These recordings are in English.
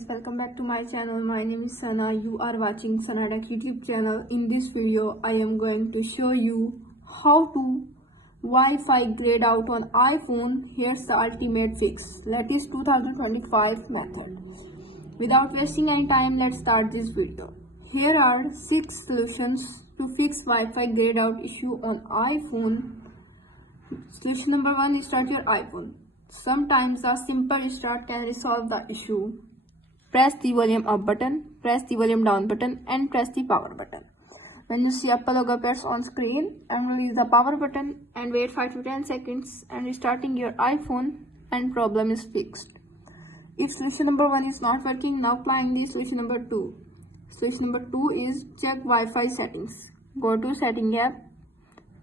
guys, welcome back to my channel. My name is Sana. You are watching Sana Tech YouTube channel. In this video I am going to show you how to Wi-Fi grayed out on iPhone. Here's the ultimate fix, that is 2025 method. Without wasting any time, let's start this video. Here are 6 solutions to fix Wi-Fi grayed out issue on iPhone. Solution number 1 is start your iPhone. Sometimes a simple restart can resolve the issue. Press the volume up button, press the volume down button and press the power button. When you see Apple logo appears on screen, release the power button and wait 5 to 10 seconds and restarting your iPhone and problem is fixed. If solution number 1 is not working, now applying the solution number 2. Solution number 2 is check Wi-Fi settings. Go to setting app,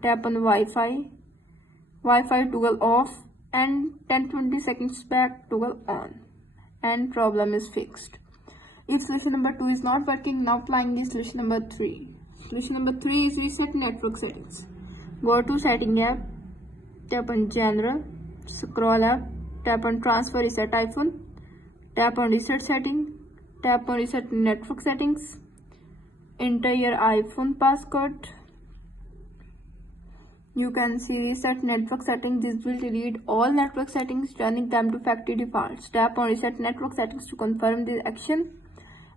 tap on Wi-Fi toggle off and 10-20 seconds back toggle on and problem is fixed. If solution number 2 is not working, now applying the solution number 3. Solution number 3 is reset network settings. Go to setting app, tap on general, scroll up, tap on transfer reset iPhone, tap on reset setting, tap on reset network settings, enter your iPhone passcode. You can see reset network settings. This will delete all network settings, turning them to factory defaults. Tap on reset network settings to confirm the action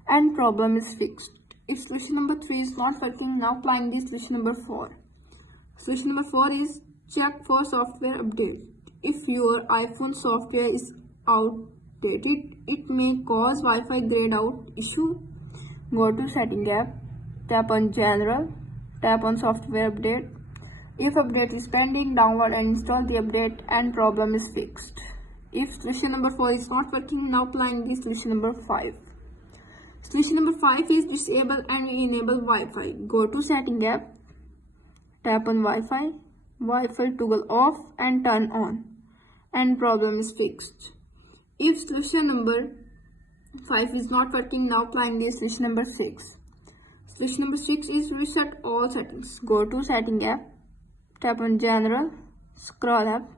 and problem is fixed. If solution number 3 is not working, now applying the solution number 4. Solution number 4 is check for software update. If your iPhone software is outdated, it may cause Wi-Fi grayed out issue. Go to setting app, tap on general, tap on software update. If update is pending, download and install the update and problem is fixed. If solution number 4 is not working, now applying the solution number 5. Solution number 5 is disable and enable Wi-Fi. Go to setting app, tap on Wi-Fi toggle off and turn on and problem is fixed. If solution number 5 is not working, now applying the solution number 6. Solution number 6 is reset all settings. Go to setting app, tap on general, scroll up,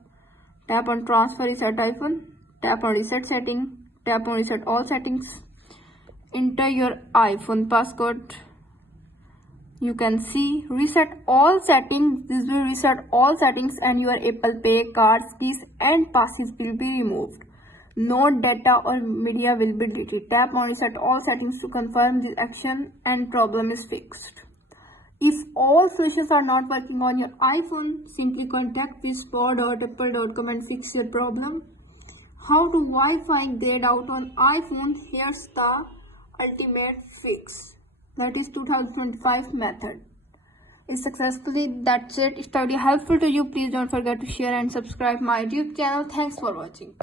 tap on transfer reset iPhone, tap on reset setting, tap on reset all settings, enter your iPhone passcode. You can see reset all settings. This will reset all settings and your Apple Pay, cards, keys and passes will be removed. No data or media will be deleted. Tap on reset all settings to confirm the action and problem is fixed. If all solutions are not working on your iPhone, simply contact support.apple.com and fix your problem. How to Wi-Fi grayed out on iPhone? Here's the ultimate fix, that is 2025 method. Is successfully. That's it. If the video helpful to you, please don't forget to share and subscribe my YouTube channel. Thanks for watching.